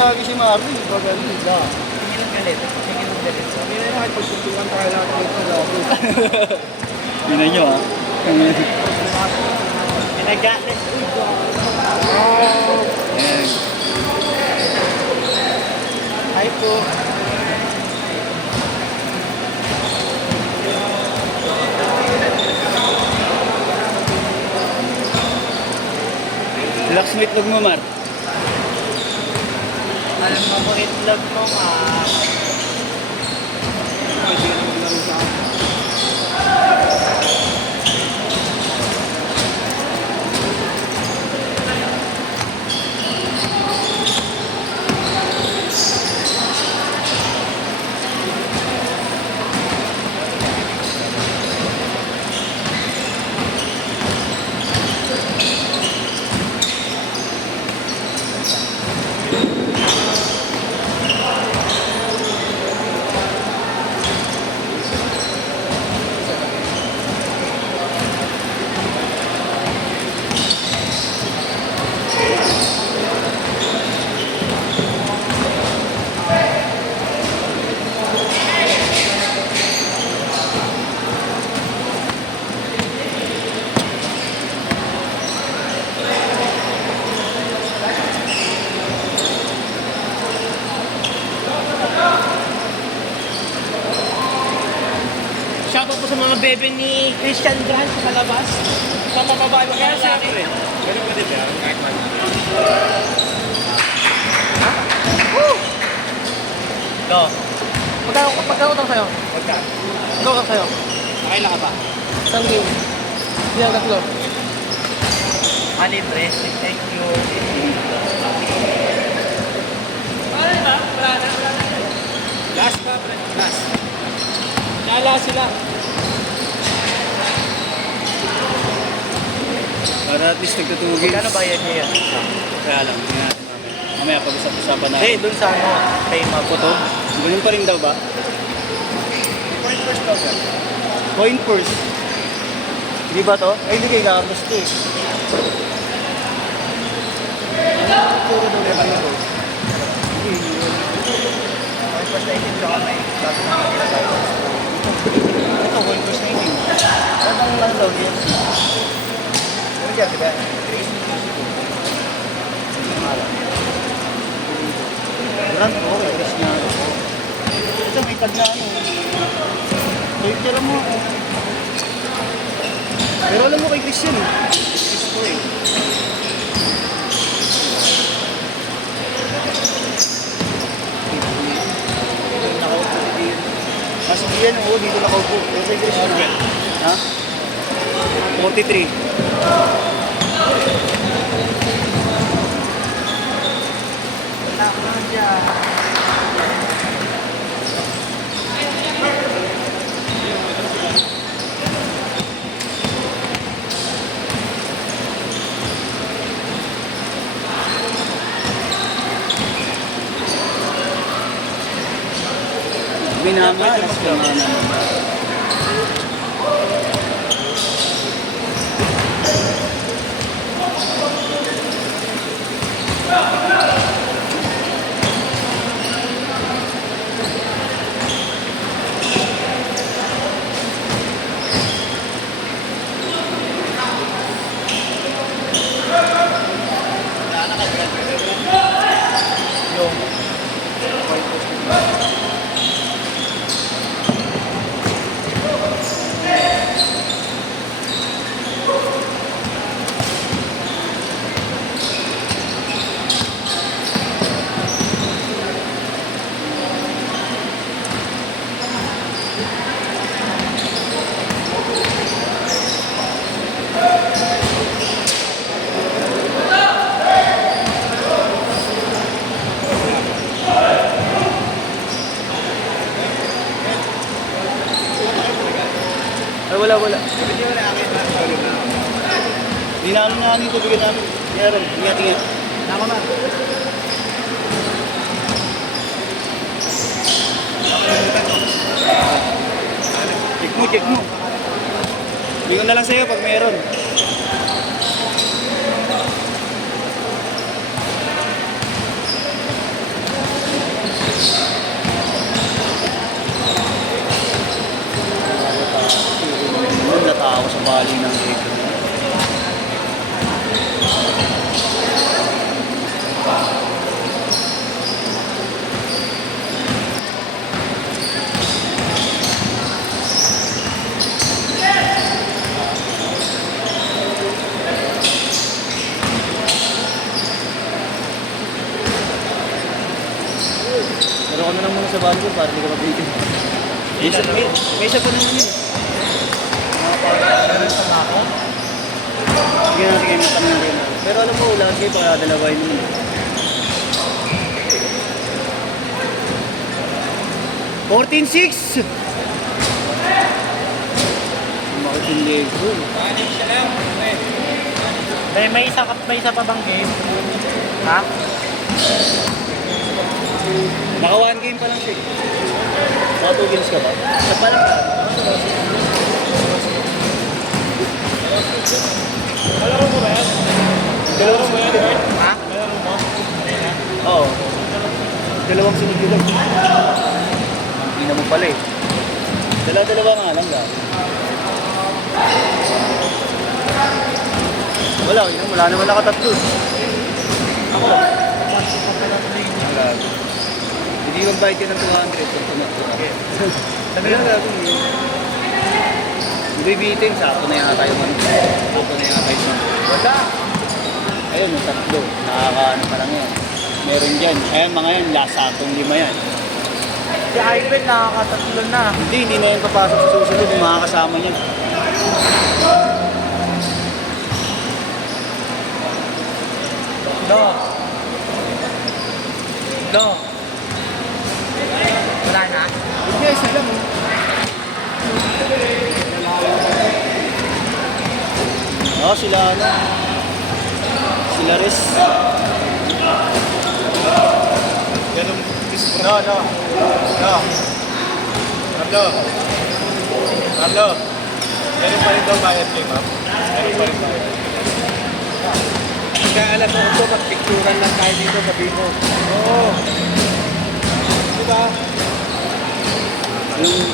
lagi si Marvin. Pagaling ka. Hindi lang galit. Hindi lang galit. Sabi na yun, pagsuntukan tayo natin ito lagi. Yun nyo ah. Pinagalit. Ayan. Hi po. Relax mo itlog mo, Mar. Alam mo ko itlog mo, ma. Shoutout po sa mga bebe ni Christian Grant sa kalabas. Sa mga babae mo kaya siyempre. Ganun pa din ba? Kahit man. Go. Magkano utang sa'yo? Pagka. Magkano utang sa'yo? Nakailan ka ba? Isang game. Hindi ang tatlo. Libre. Thank you. Wala na? Wala na? Last ka, pre. Last. Nala sila. Para at least nagtutugin. Magkano bayad niya yan? Kaya lang, hindi natin mamaya. Mamaya pag-usap-usapan Eh, natin. dun sa ano, kay Maputo. Ganun pa rin daw ba? Point first daw ka. Coin first. Di ba to? Ay, hindi kay Carlos to eh. Puro daw na ba? Point first na itin siya kami. Bago na makita tayo. Ito, point first na itin. Ano lang daw din? Ano dyan, diba? Brand ko, yes na. Ito, may tag na ano. Tira mo ako. Pero alam mo kay Christian eh. Gusto ko eh. Nakaupo si Dian. Mas hindi yan, oo, dito nakaupo. Pero kay Christian. Ha? 43. Wala ko na dyan. Minamalas ka naman. Wala. Hindi mo na akin na. Sorry na. Hindi na ano na ano yung tubigan namin. Meron, ingat-ingat. Tama na. Check mo. Bingon na lang sa'yo pag meron. sa volleyball para hindi ka mabigyan. May isa pa naman yun. Meron sa ako. Sige natin kayo matanong rin. Pero alam mo, lagi para dalawain naman. 14-6! Martin Legro. May isa pa bang game? Ha? Naka 1 game pa lang siya. Naka 2 games ka ba? Sa pa lang. Malaro mo ba yan? Dalawang sunod yun. Ha? Malaro mo? Oo. Dalawang sunod yun lang. Hindi naman pala eh. Dalawa nga lang gano'n. Wala naman nakatatlo. Ako lang. Wala. Hindi mag-bite ka ng 200 kung tumatlo ka. Sabi lang gagawin yun. Hindi bitin, sakto na yata yung ano. Sakto na yata yung wala. Ayun, yung tatlo. Nakakaano pa lang yan. Meron dyan. Ayan, mga yan, last sakong 5 yan. Si Ivan nakakatatlo na. Hindi na yan papasok sa susunod. Yung mga kasama niya. Do. Wala na? Hindi, isa lang. Sila ano? Sila Riz. Carlo, meron pa rin daw bayad kay ma'am. Meron pa rin bayad. Kaya alam mo ito, magpicturan lang tayo dito, sabi mo. Oo. Diba? Yung...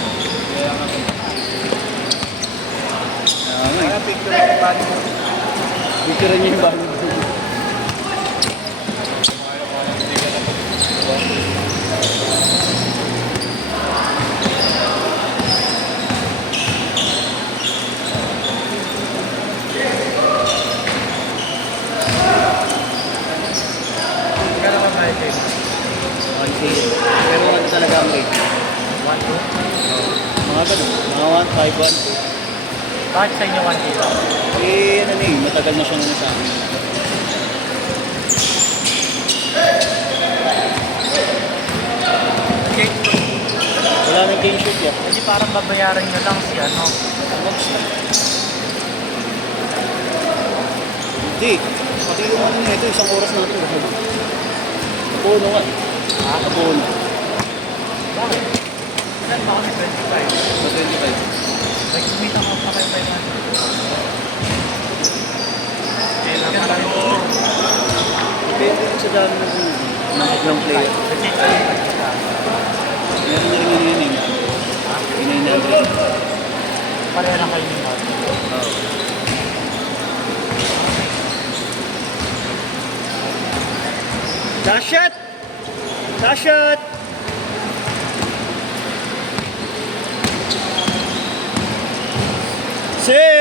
Kaya picture yung body mo. Picture niya yung bago. Kaya naman tayo kayo. Pero ano talaga ang rate? 1-2? Mga ganun. Mga 1-5, 1-2. Bakit sa inyo 1 kilo? Eh, ano na eh, matagal na siyang sa akin. Okay. Wala nang game shoot yan. Hindi parang babayaran nyo lang si ano. Hindi. Pati yung ano nito, isang oras na ito. Napuno nga. Napuno. Bakit? Ilan ba kami 25? Sa 25. Nag-meet ako pa kayo 500. Kailan pa lang ito? Depende ko sa dami ng player. Kasi Meron na rin ano yun eh. Yung 900. pareha lang kayo nyo. Dash shot! Dash shot! Save!